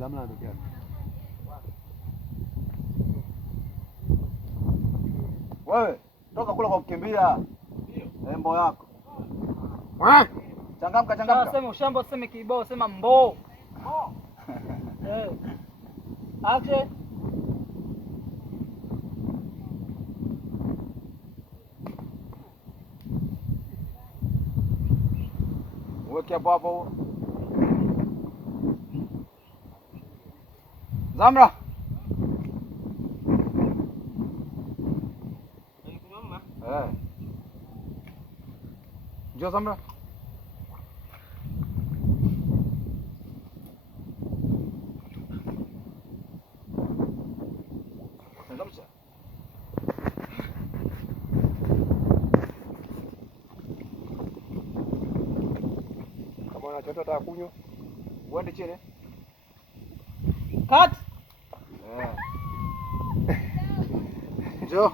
Zamla ndugu yako. Wewe toka kula kwa kukimbia. Embo yako. Changamka changamka. Sema ushamba, useme kibao, sema mbo. Mbo. Ache. Weke hapo hapo. Zamra. Njoo Zamra. Changamsha. Kama una chochote unataka kunywa, uende chini. Cut. Njoo.